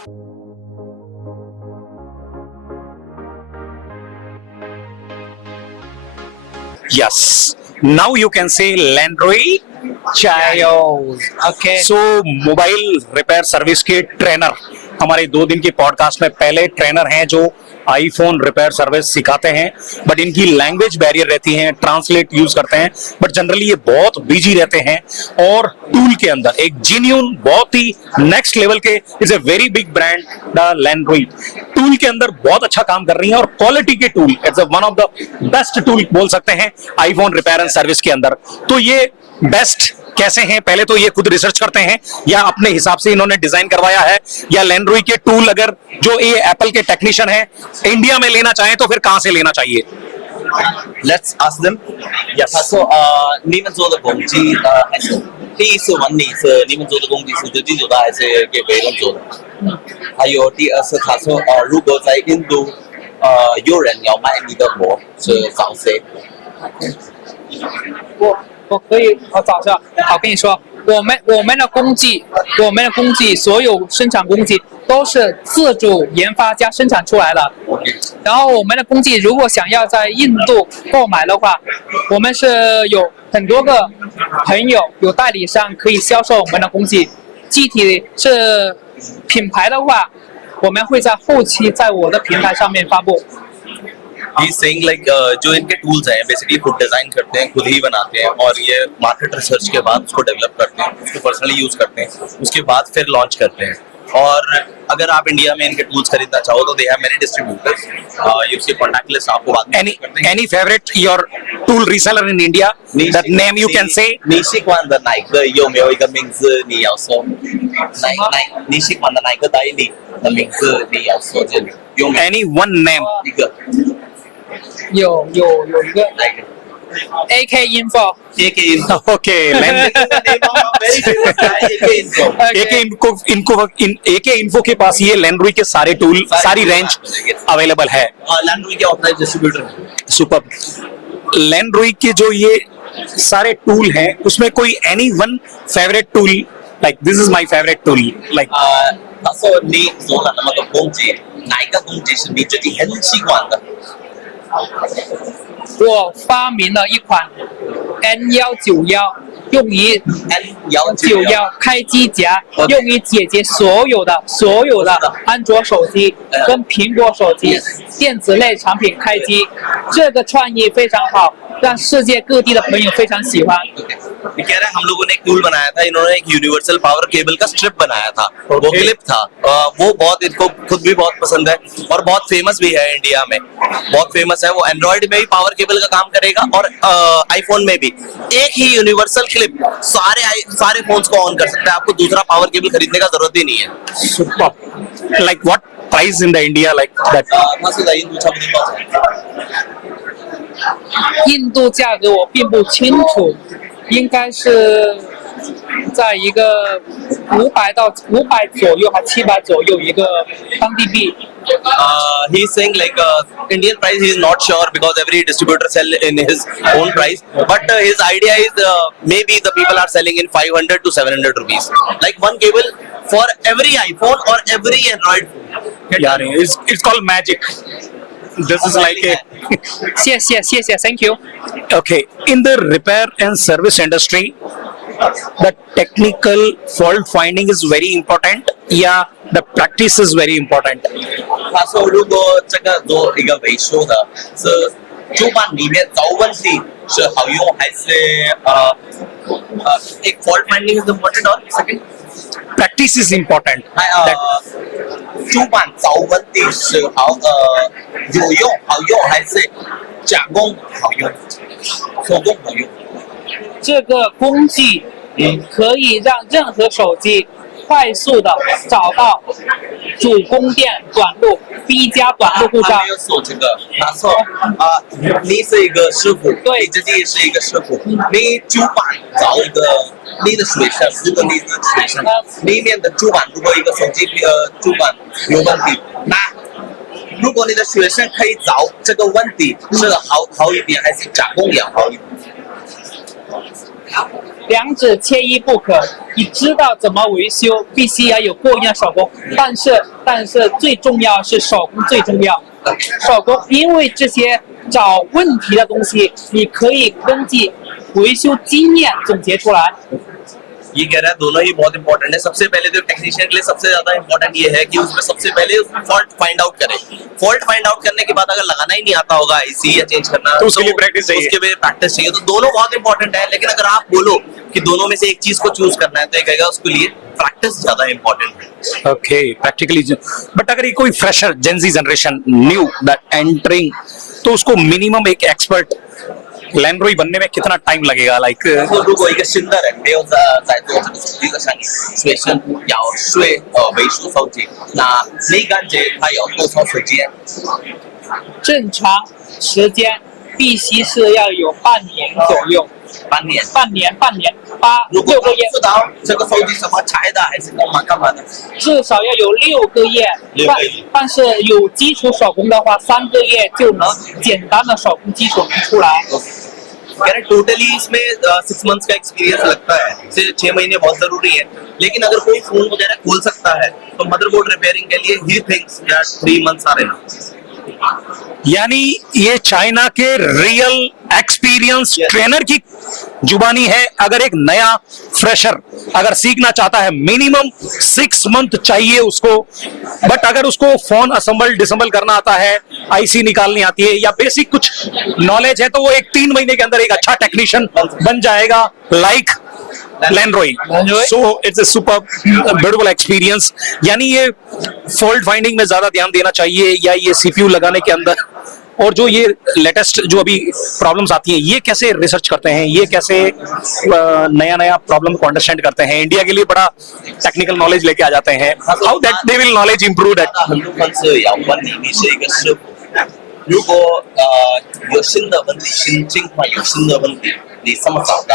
Yes. Now you can say Landry Chayos. Okay. So mobile repair service के trainer हमारे 2 दिन के podcast में पहले ट्रेनर हैं जो आईफोन रिपेयर सर्विस सिखाते हैं, बट इनकी लैंग्वेज बैरियर रहती है, ट्रांसलेट यूज करते हैं, बट जनरली ये बहुत बिजी रहते हैं। और टूल के अंदर एक जेन्युइन बहुत ही नेक्स्ट लेवल के is a very big brand the Landry tool के अंदर बहुत अच्छा काम कर रही है और क्वालिटी के tool it's one of the best tool बोल सकते हैं आईफोन रिपेयर एंड सर्विस के अंदर। तो ये बेस्ट कैसे हैं, पहले तो ये खुद रिसर्च करते हैं या अपने हिसाब से इन्होंने डिजाइन करवाया है, या लैंड्री के टूल अगर जो ये एप्पल के टेक्नीशियन है इंडिया में लेना चाहें तो फिर कहां से लेना चाहिए? Let's ask them. Yes. 他说你们做的攻击还是第一次问你是你们做的攻击是自己做的还是给别人做的？还有第二是他说如果在印度有人要买你的货是找谁？我可以找一下。好，跟你说，我们的工具，所有生产工具都是自主研发加生产出来的。然后我们的工具如果想要在印度购买的话，我们是有很多个朋友有代理商可以销售我们的工具。具体是品牌的话，我们会在后期在我的平台上面发布。He's saying like जो इनके टूल्स हैं बेसिकली खुद डिजाइन करते हैं, खुद ही बनाते हैं और ये मार्केट रिसर्च के बाद उसको डेवलप करते हैं, उसको पर्सनली यूज करते हैं, उसके बाद फिर लॉन्च करते हैं। और अगर आप इंडिया में इनके टूल्स खरीदना चाहो तो दे हैव मेनी डिस्ट्रीब्यूटर्स, ये उसके कॉन्टैक्ट लिस्ट आपको बाद में Any favorite your tool reseller in India? That name you can say? 你喜欢的哪一个有没有一个名字你要说？你喜欢的哪一个代理的名字你要说？这里有没有 Any one name? 一个？有一个哪一个 AK Info。Okay. AK Info के पास ये लैंड्री के सारे टूल सारी रेंज अवेलेबल है। लैंड्री के ऑथराइज्ड डिस्ट्रीब्यूटर। सुपर। लैंड्री के जो ये सारे टूल हैं उसमें कोई any one favourite tool like this is my favourite tool like 他说你做了那么多攻击，哪一个攻击是你最近很喜欢的？我发明了一款 N191，用于N191开机夹，用于解决所有的安卓手机跟苹果手机电子类产品开机。这个创意非常好，让世界各地的朋友非常喜欢。कह रहे हैं हम लोगों ने एक टूल बनाया था, इन्होंने एक यूनिवर्सल पावर केबल का स्ट्रिप बनाया था, वो क्लिप था, वो बहुत इनको खुद भी बहुत पसंद है और बहुत फेमस भी है इंडिया में, बहुत फेमस है। वो एंड्रॉइड में भी पावर केबल का काम करेगा और आईफोन में भी एक ही यूनिवर्सल क्लिप सारे फोन्स को ऑन कर सकता है, आपको दूसरा पावर केबल खरीदने का जरूरत ही नहीं है। Super. Like what price in the India like that? 他是在印度差不多多少钱？印度价格我并不清楚，应该是在一个500左右，还700左右一个当地币。He's saying like Indian price he is not sure because every distributor sell in his own price, but his idea is maybe the people are selling in 500 to 700 rupees, like one cable for every iPhone or every Android phone. यार it's called magic. This is like a 谢谢 ，Thank you。 Okay, in the repair and service industry, the technical fault finding is very important. Yeah, the practice is very important. 他说，如果这个做一个维修的是主板里面找问题是好用还是एक fault finding is important और second Practice is important. 主板找问题是有用好用还是加工好用手工好用？这个工具可以让任何手机快速的找到主供电短路 B 加短路故障。他没有说这个，他说你是一个师傅，对，你自己也是一个师傅，你主板找一个你的水声，如果你的水声里面的主板如果一个手机主板有问题，那如果你的学生可以找这个问题是好一点还是加工也好一点两者缺一不可。你知道怎么维修，必须要有过硬的手工，但是最重要是手工最重要。手工，因为这些找问题的东西，你可以根据维修经验总结出来。 ये कह रहा है दोनों ही बहुत important है। सबसे पहले तो टेक्नीशियन के लिए सबसे ज्यादा इंपॉर्टेंट ये है कि उसमें सबसे पहले फॉल्ट फाइंड आउट करे। फॉल्ट फाइंड आउट करने के बाद अगर लगाना ही नहीं आता होगा आईसी या चेंज करना, तो उसके लिए प्रैक्टिस चाहिए। उसके लिए प्रैक्टिस चाहिए। तो दोनों बहुत इंपॉर्टेंट है, लेकिन अगर आप बोलो कि दोनों में से एक चीज को चूज करना है तो ये कहेगा उसके लिए प्रैक्टिस ज्यादा इंपॉर्टेंट है। Okay practically. बट अगर ये कोई fresher Gen Z generation knew that entering, तो उसको मिनिमम एक एक्सपर्ट लैंड्रोई बनने में कितना टाइम लगेगा? लाइक 如果一个新的人没有在做这个手机的生意，学生要学维修手机，那你感觉他要多长时间？正常时间必须是要有半年左右，半年。半年如果6个月，不知道这个手机怎么拆的，还是干嘛的？至少要有6个月。 6个月但是有基础手工的话，3个月就能简单的手工基础能出来。 कह रहे टोटली इसमें 6 मंथ्स का एक्सपीरियंस लगता है, से 6 महीने बहुत जरूरी है। लेकिन अगर कोई फोन वगैरह खोल सकता है तो मदरबोर्ड रिपेयरिंग के लिए ही थिंक्स यार 3 मंथ्स आ रहे हैं। यानी ये चाइना के रियल एक्सपीरियंस ट्रेनर की जुबानी है। अगर एक नया फ्रेशर अगर सीखना चाहता है मिनिमम 6 मंथ चाहिए उसको। बट अगर उसको फोन असेंबल डिसेंबल करना आता है, आईसी निकालनी आती है या बेसिक कुछ नॉलेज है, तो वो एक 3 महीने के अंदर एक अच्छा टेक्नीशियन बन जाएगा लाइक लैंड्रोई। So it's a super beautiful experience. यानी ये फॉल्ट फाइंडिंग में ज्यादा ध्यान देना चाहिए या ये सीपीयू लगाने के अंदर, और जो ये लेटेस्ट जो अभी प्रॉब्लम्स आती हैं ये कैसे रिसर्च करते हैं, ये कैसे नया नया प्रॉब्लम को अंडरस्टैंड करते हैं। इंडिया के लिए बड़ा टेक्निकल नॉलेज लेके आ जाते हैं। How that they will knowledge improve that. 很多方式要管理，你是一个师傅。如果有新的问题、新情况有新的问题，你怎么找的？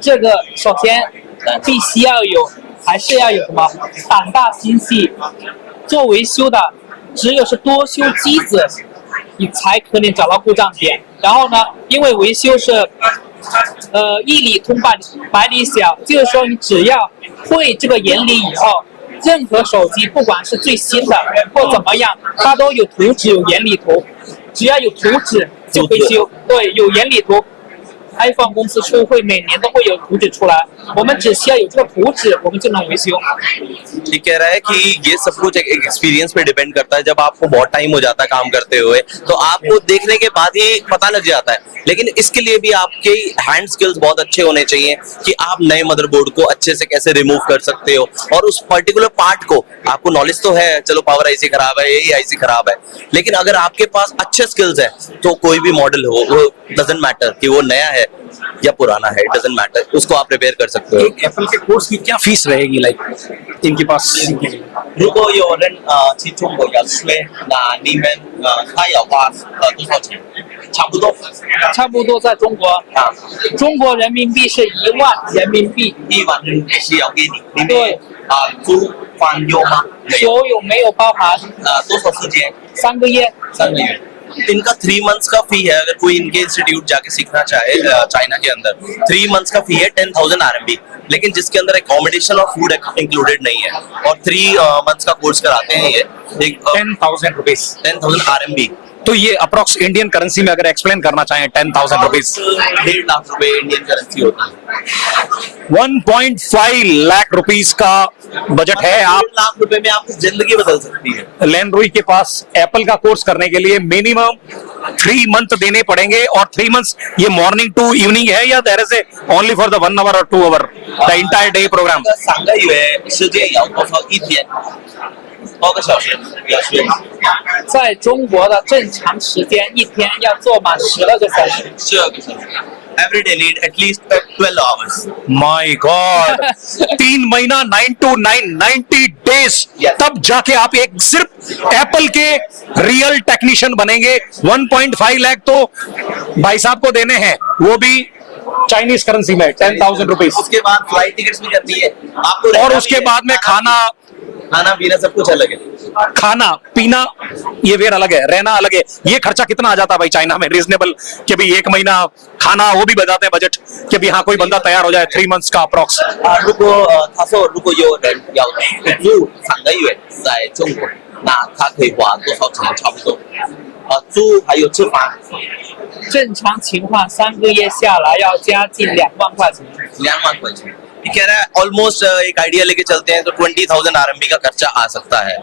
这个首先必须要有，还是要有什么胆大心细。做维修的，只有是多修机子，你才可能找到故障点。然后呢，因为维修是一理通百里小，就是说你只要会这个原理以后，任何手机不管是最新的或怎么样，它都有图纸有原理图，只要有图纸就可以修。对，有原理图。 iPhone 公司出会每年都会有图纸出来，我们只需要有这个图纸，我们就能维修。 ये कह रहा है कि ये सब कुछ एक एक्सपीरियंस पे डिपेंड करता है। जब आपको बहुत टाइम हो जाता है काम करते हुए तो आपको देखने के बाद ही पता लग जाता है, लेकिन इसके लिए भी आपके हैंड स्किल्स बहुत अच्छे होने चाहिए कि आप नए मदरबोर्ड को अच्छे से कैसे रिमूव कर सकते हो, और उस पर्टिकुलर पार्ट को आपको नॉलेज तो है, चलो पावर आईसी खराब है, यही आईसी खराब है, लेकिन अगर आपके पास अच्छे स्किल्स है तो कोई भी मॉडल हो, वो डजंट मैटर कि वो नया है या पुराना है, डजंट मैटर, उसको आप रिपेयर कर सकते हो। एक एप्पल के कोर्स की क्या फीस रहेगी लाइक इनके पास? 如果有人去中国要学，那你们他要花多少钱？差不多。差不多在中国中国人民币是1万人民币， 1万人民币是要给你，里对面租房有吗？没有。所有没有包含多少时间3个月。 3个月。इनका 3 मंथ्स का फी है। अगर कोई इनके इंस्टीट्यूट जाके सीखना चाहे चाइना के अंदर, 3 मंथ्स का फी है 10,000 RMB, लेकिन जिसके अंदर एकोमोडेशन और फूड इंक्लूडेड नहीं है, और 3 मंथ्स का कोर्स कराते हैं ये 10,000 रुपीज। 10,000 RMB। तो ये अप्रोक्स इंडियन करेंसी में अगर एक्सप्लेन करना चाहें 10,000 रुपीज 1.5 लाख रुपए इंडियन करेंसी होता है। 1.5 लाख रुपीस का बजट है। आप 1 लाख रुपए में आपकी जिंदगी बदल सकती है। लैंड्रोई के पास एप्पल का कोर्स करने के लिए मिनिमम 3 मंथ देने पड़ेंगे, और 3 मंथ्स ये मॉर्निंग टू इवनिंग है या there is only for the 1 hour or 2 hour the entire day programme? 3个月时间要多少一天？多个小时要学在中国的正常时间一天要做满12个小时。 12个小时。Every day need at least 12 hours. My God 3 महीना 9 to 9 90 डेज, Yes. तब जाके आप एक सिर्फ एप्पल के रियल टेक्नीशियन बनेंगे। 1.5 लाख तो भाई साहब को देने हैं, वो भी चाइनीज करेंसी में 10,000 रुपीज, उसके बाद फ्लाइट टिकट्स भी करनी है आपको, और उसके बाद में खाना खाना पीना सब कुछ अलग है। खाना पीना ये वेयर अलग है, रहना अलग है। ये खर्चा कितना आ जाता है भाई चाइना में रीजनेबल, कि भाई एक महीना खाना वो भी बताते हैं बजट, कि भाई हाँ कोई बंदा तैयार हो जाए 3 months का अप्रॉक्स। 如果他说如果有人要住3个月在中国，那他可以花多少钱？差不多住还有吃饭正常情况3个月下来要加近2万块钱。 2 万块钱। ये कह रहा है ऑलमोस्ट एक आइडिया लेके चलते हैं तो 20,000 RMB का खर्चा आ सकता है।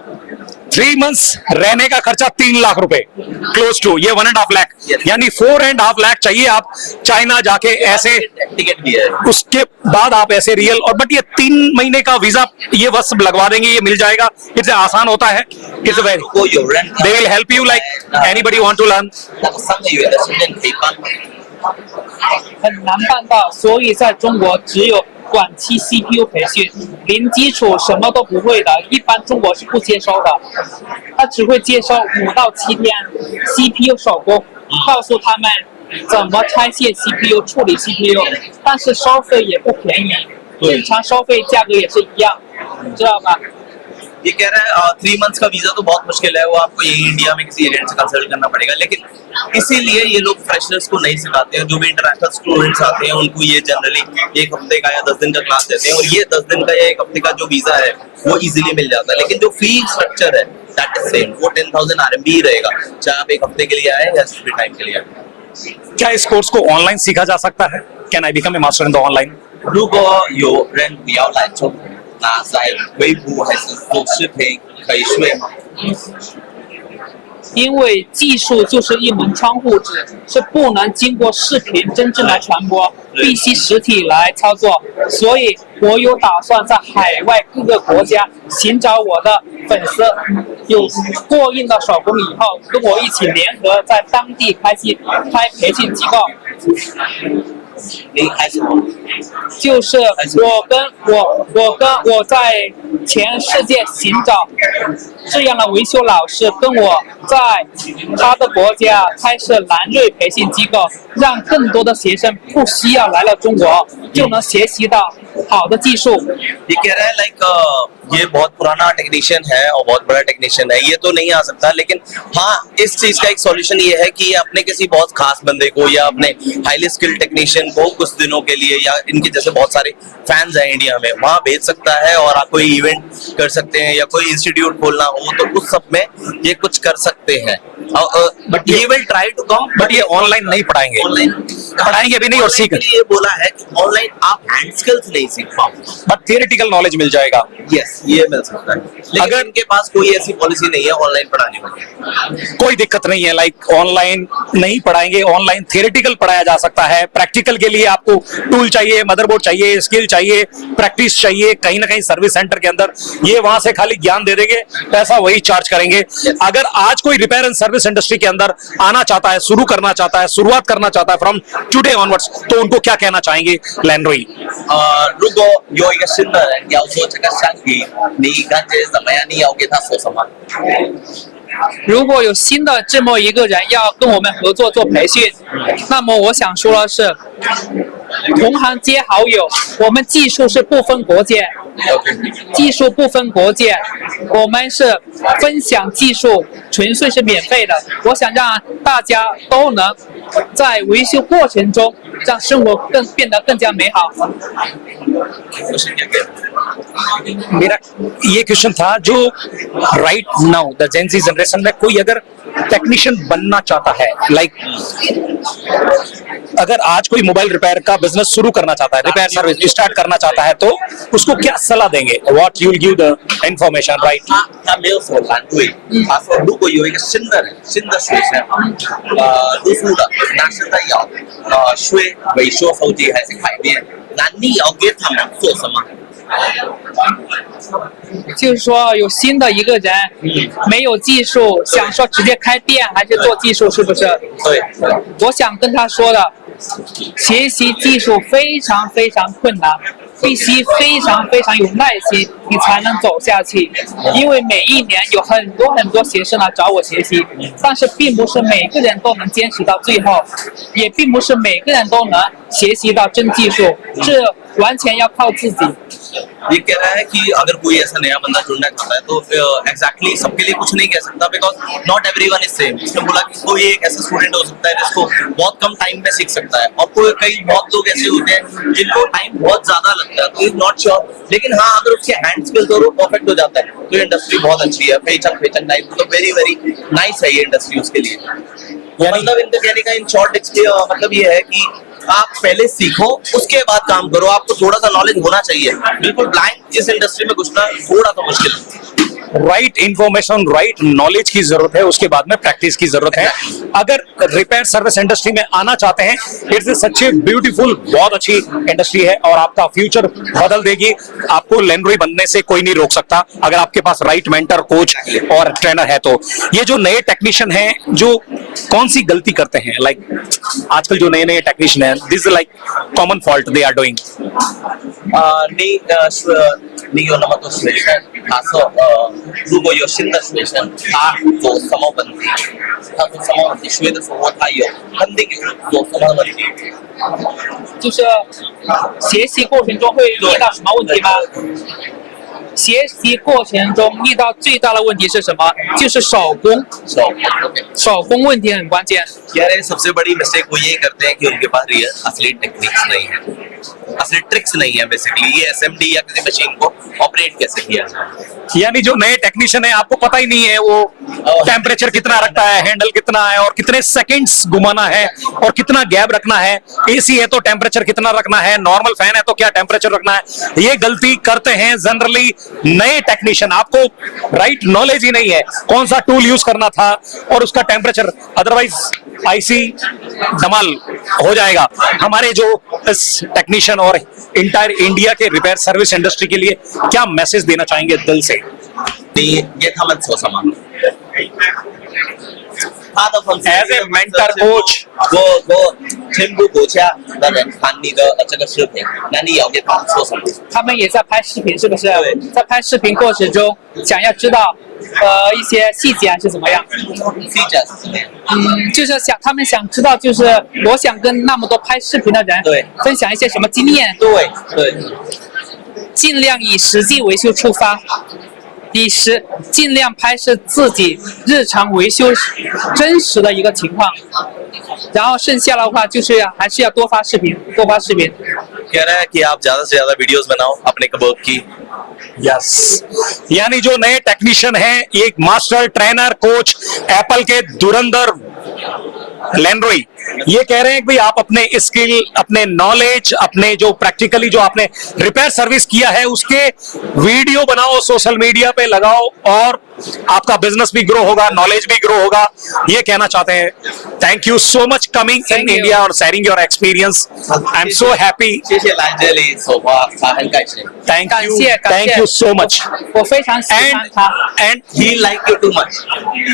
3 months रहने का खर्चा 3 लाख रुपए, क्लोज टू ये 1.5 लाख, Yes. यानी 4.5 लाख चाहिए आप चाइना जाके ऐसे। टिकट भी है। उसके बाद आप ऐसे रियल और बट ये 3 महीने का वीजा ये बस लगवा देंगे, ये मिल जाएगा, इससे आसान होता है। It's very 如果有人 they will help you like anybody want to learn।那个3个月的时间可以办吗？很难办到，所以在中国只有短期 CPU 培训，零基础什么都不会的，一般中国是不接收的。他只会接收5到7天 CPU 手工，告诉他们怎么拆卸 CPU、处理 CPU，但是收费也不便宜，正常收费价格也是一样，知道吧？ ये कह रहा है 3 months का वीजा तो बहुत मुश्किल है, वो आपको यही इंडिया में किसी एजेंट से कंसल्ट करना पड़ेगा। लेकिन इसीलिए ये लोग फ्रेशर्स को नहीं सिखाते हैं। जो भी इंटरनेशनल स्टूडेंट्स आते हैं उनको ये जनरली 1 हफ्ते का या 10 दिन का क्लास देते हैं, और ये 10 दिन का या 1 हफ्ते का जो वीजा है वो इजीली मिल जाता है। लेकिन जो फी स्ट्रक्चर है दैट इज सेम, वो 10,000 RMB ही रहेगा, चाहे आप 1 हफ्ते के लिए आए या फ्री टाइम के लिए आए। क्या इस कोर्स को ऑनलाइन सीखा जा सकता है? Can I become a master in the online? 如果有人不要来中国，那在微博还是做视频可以学吗？因为技术就是一门窗户纸，是不能经过视频真正来传播，必须实体来操作。所以我有打算在海外各个国家寻找我的粉丝，有过硬的手工以后，跟我一起联合在当地开培训机构。你还是就是我在全世界寻找这样的维修老师，跟我在他的国家开设蓝瑞培训机构，让更多的学生不需要来了中国就能学习到好的技术。 ये कह रहा है लाइक ये बहुत पुराना टेक्नीशियन है और बहुत बड़ा टेक्नीशियन है, ये तो नहीं आ सकता। लेकिन हाँ, इस चीज का एक सॉल्यूशन ये है कि ये अपने किसी बहुत खास बंदे को या अपने हाईली स्किल्ड टेक्नीशियन को कुछ दिनों के लिए, या इनके जैसे बहुत सारे फैंस हैं इंडिया में, वहाँ भेज सकता है और आप कोई इवेंट कर सकते हैं या कोई इंस्टीट्यूट खोलना हो तो उस सब में ये कुछ कर सकते हैं। बट ये will try to come, but ये ऑनलाइन नहीं पढ़ाएंगे, ऑनलाइन पढ़ाएंगे भी नहीं और सीख, ये बोला है कि ऑनलाइन आप हैंड स्किल्स नहीं सीख पाओगे, बट थियरिटिकल नॉलेज मिल जाएगा। यस ये मिल सकता है। लेकिन अगर इनके पास कोई ऐसी पॉलिसी नहीं है ऑनलाइन पढ़ाने की। कोई दिक्कत नहीं है, लाइक ऑनलाइन नहीं पढ़ाएंगे, ऑनलाइन थियरिटिकल पढ़ाया जा सकता है। प्रैक्टिकल के लिए आपको टूल चाहिए, मदरबोर्ड चाहिए, स्किल चाहिए, प्रैक्टिस चाहिए, कहीं ना कहीं सर्विस सेंटर के अंदर ये वहां से खाली ज्ञान दे देंगे, पैसा वही चार्ज करेंगे। अगर आज कोई रिपेयर एंड सर्विस इंडस्ट्री के अंदर आना चाहता है, शुरू करना चाहता है, शुरुआत करना चाहता है फ्रॉम टुडे ऑनवर्ड्स, तो उनको क्या कहना चाहेंगे लैंड्रोई? 如果有一个新的人要做这个生意，你感觉怎么样？你要给他说什么？如果有新的这么一个人要跟我们合作做培训，那么我想说的是，同行皆好友，我们技术是不分国界，技术不分国界，我们是分享技术，纯粹是免费的。我想让大家都能在维修过程中让生活变得更加美好。 मेरा ये क्वेश्चन था, जो right now the Gen Z generation में कोई अगर टेक्नीशियन बनना चाहता है, लाइक अगर आज कोई मोबाइल रिपेयर का बिजनेस शुरू करना चाहता है, रिपेयर सर्विस स्टार्ट करना चाहता है, तो उसको क्या सलाह देंगे? What you will give the information, right? 他没有说蓝队，他说如果有一个新的人、新的学生，入书的，那现在要学维修手机还是开店，那你要给他们做什么？ 就是说，有新的一个人没有技术，想说直接开店还是做技术，是不是？对，我想跟他说的，学习技术非常非常困难，必须非常非常有耐心，你才能走下去。因为每一年有很多学生来找我学习，但是并不是每个人都能坚持到最后，也并不是每个人都能学习到真技术，这完全要靠自己。 ये कह रहा है कि अगर कोई ऐसा नया बंदा जुड़ना चाहता है तो एग्जैक्टली सबके लिए कुछ नहीं कह सकता because not everyone is same. उसने बोला कि कोई एक ऐसा स्टूडेंट हो सकता है जिसको बहुत कम टाइम में सीख सकता है और कोई कई बहुत लोग ऐसे होते हैं जिनको टाइम बहुत ज्यादा लगता है तो इज नॉट श्योर। लेकिन हाँ अगर उसके हैंड स्किल्स और वो परफेक्ट हो जाता है तो ये इंडस्ट्री बहुत अच्छी है। फेचन टाइप तो वेरी वेरी नाइस है ये इंडस्ट्री उसके लिए। मतलब इनका कहने का इन शॉर्ट मतलब ये है कि आप पहले सीखो उसके बाद काम करो। आपको थोड़ा सा नॉलेज होना चाहिए। बिल्कुल ब्लाइंड इस इंडस्ट्री में घुसना थोड़ा सा मुश्किल है। राइट इंफॉर्मेशन राइट नॉलेज की जरूरत है, उसके बाद में प्रैक्टिस की जरूरत है। अगर रिपेयर सर्विस इंडस्ट्री में आना चाहते हैं, इट्स सच ए ब्यूटीफुल, बहुत अच्छी इंडस्ट्री है और आपका फ्यूचर बदल देगी। आपको लैंड्री बनने से कोई नहीं रोक सकता अगर आपके पास राइट मेंटर, कोच और ट्रेनर है तो। ये जो नए टेक्नीशियन हैं जो कौन सी गलती करते हैं, लाइक आजकल जो नए नए टेक्नीशियन हैं, this is like common fault they are doing. 你有那么多学生，他说如果有新的学生，他有什么问题，他说什么问题，学的时候他有肯定有什么问题。就是学习过程中会遇到什么问题吗？学习过程中遇到最大的问题是什么？就是手工，手工问题很关键。 कह रहे हैं सबसे बड़ी मिस्टेक वो ये करते हैं कि उनके पास रियल असली टेक्निक्स नहीं है, असली ट्रिक्स नहीं है। बेसिकली ये एसएमडी या किसी मशीन को ऑपरेट कैसे किया जाए। यानी जो नए टेक्नीशियन है आपको पता ही नहीं है वो टेम्परेचर कितना रखता है, हैंडल कितना है और कितने सेकंड्स घुमाना है और कितना गैप रखना है। एसी है तो टेम्परेचर कितना रखना है, नॉर्मल फैन है तो क्या टेम्परेचर रखना है। ये गलती करते हैं जनरली नए टेक्नीशियन। आपको राइट नॉलेज ही नहीं है कौन सा टूल यूज करना था और उसका टेम्परेचर, अदरवाइज आईसी धमाल हो जाएगा। हमारे जो इस टेक्नीशियन और इंटायर इंडिया के रिपेयर सर्विस इंडस्ट्री के लिए क्या मैसेज देना चाहेंगे दिल से? 也他们说什么？他的粉丝 As a mentor coach 我全部国家的人看你的这个视频，那你要给他们说什么？他们也在拍视频，是不是对？在拍视频过程中，想要知道一些细节还是怎么样？细节是什么样？就是他们想知道，就是我想跟那么多拍视频的人对分享一些什么经验，对对，尽量以实际维修出发。尽量拍摄自己日常维修真实的一个情况，然后剩下的话就是还是要多发视频，多发视频。 कह रहा है कि आप ज्यादा से ज्यादा वीडियोस बनाओ अपने कबूक की। यस, यानी जो नए टेक्नीशियन हैं, एक मास्टर ट्रेनर कोच एप्पल के धुरंधर लैंड्री, ये कह रहे हैं कि भाई आप अपने स्किल, अपने नॉलेज, अपने जो प्रैक्टिकली जो आपने रिपेयर सर्विस किया है उसके वीडियो बनाओ, सोशल मीडिया पे लगाओ और आपका बिजनेस भी ग्रो होगा, नॉलेज भी ग्रो होगा। ये कहना चाहते हैं। Thank you so much coming in India और sharing your experience. I am so happy. 谢谢来这里说话，他很感谢。 Thank you so much 我非常喜欢他。 and He like you too much。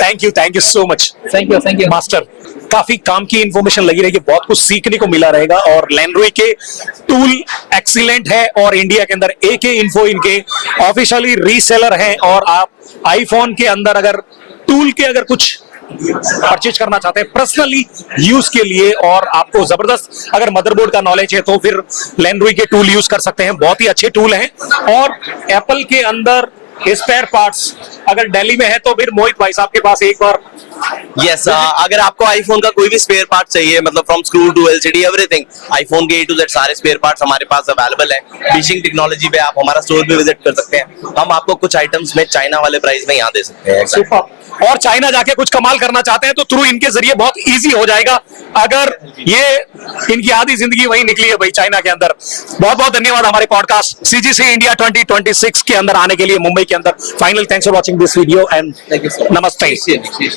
thank you so much Thank you。 master. काफी काम की information लगी रहेगी, बहुत कुछ सीखने को मिला रहेगा और लैंड्री के टूल एक्सीलेंट है और इंडिया के अंदर AK इन्फो इनके ऑफिशियली रीसेलर हैं। और आप आईफोन के अंदर अगर टूल के अगर कुछ परचेज करना चाहते हैं पर्सनली यूज के लिए और आपको जबरदस्त अगर मदरबोर्ड का नॉलेज है तो फिर लैंड्री के टूल यूज कर सकते हैं। बहुत ही अच्छे टूल हैं और एप्पल के अंदर स्पेयर पार्ट्स अगर दिल्ली में है तो फिर मोहित भाई साहब के पास एक बार यस अगर आपको आईफोन का कोई भी स्पेयर पार्ट चाहिए, मतलब from screw to LCD everything, iPhone के A to Z सारे स्पेयर पार्ट्स हमारे पास अवेलेबल है। फिशिंग टेक्नोलॉजी पे आप हमारा स्टोर भी विजिट कर सकते हैं। हम आपको कुछ आइटम्स में चाइना वाले प्राइस में यहाँ दे सकते हैं। सुपर। और चाइना जाके कुछ कमाल करना चाहते हैं तो थ्रू इनके जरिए बहुत इजी हो जाएगा। अगर ये इनकी आधी जिंदगी वही निकली है भाई चाइना के अंदर। बहुत बहुत धन्यवाद हमारे पॉडकास्ट CGC इंडिया 2026 के अंदर आने के लिए मुंबई के अंदर। Final thanks for watching this video and Thank you so much। नमस्ते। 谢谢。